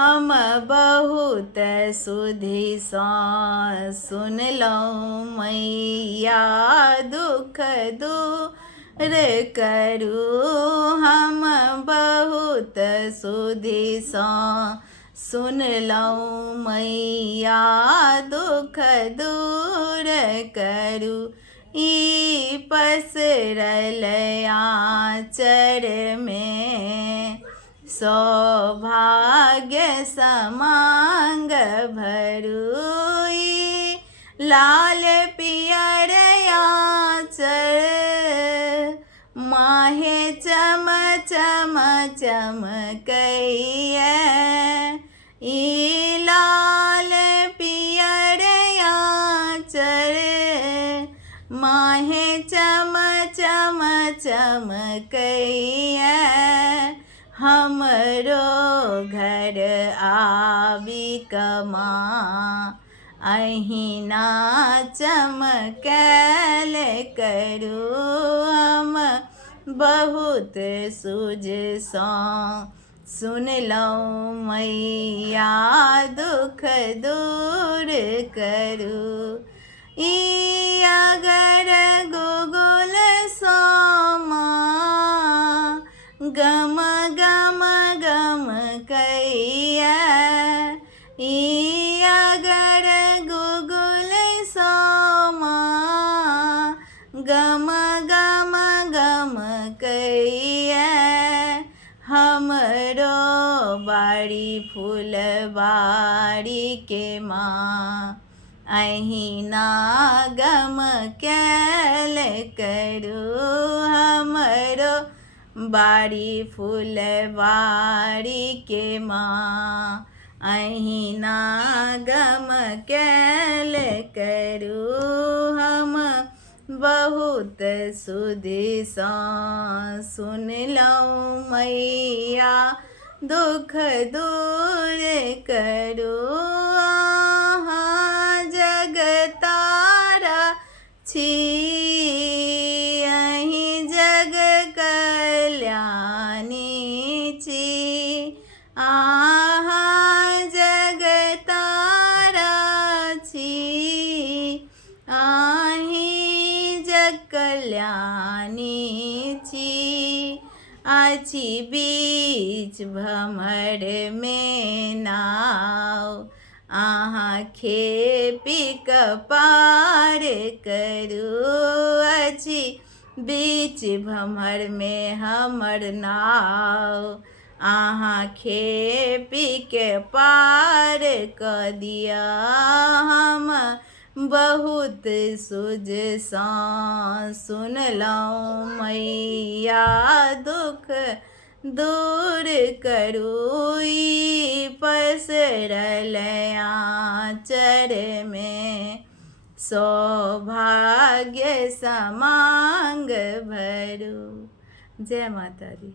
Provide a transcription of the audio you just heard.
हम बहुत सुधि सा सुनलहुँ मैया दुख दूर करू। हम बहुत सुधि सा सुनलहुँ मैया दुख दूर करू। ई पसरल आँचर में सौभाग्य समांग भरू। ई लाल पियर आँचर माहे चम चम चमकैया। ई लाल पियर आँचर माहे चम चम चमकैया। हमरो घर आबी कमा अहिना चमकैल करू। हम बहुत सूझ सा सुनलहुँ मैया दुख दूर करू। ई अगर गुगुल सामा गम गम गम कैया। ई अगर गुगुल सामा गम गम गम कैया। हमरो बाड़ी फूलबाड़ी के माँ अहिना गम कैल करू। हमरो बाड़ी फूलबाड़ी के माँ अहिना गम कैल करू। हम बहुत सुधि सा सुनलहुँ मैया दुख दूर करू। अहाँ जगतारा छी अहीं जग कल्याणी छी। अहाँ जगतारा छी अहीं जग कल्याणी छी। अछि बीच भमर में नाव अहाँ खेपी पार करू। अछि बीच भमर में हमर नाव अहाँ खेपी पार क दिया। हम बहुत सूझ सा सुनलहुँ मैया दुख दूर करू। ई पसरल आँचर में सौभाग्य समांग भरू। जय माता दी।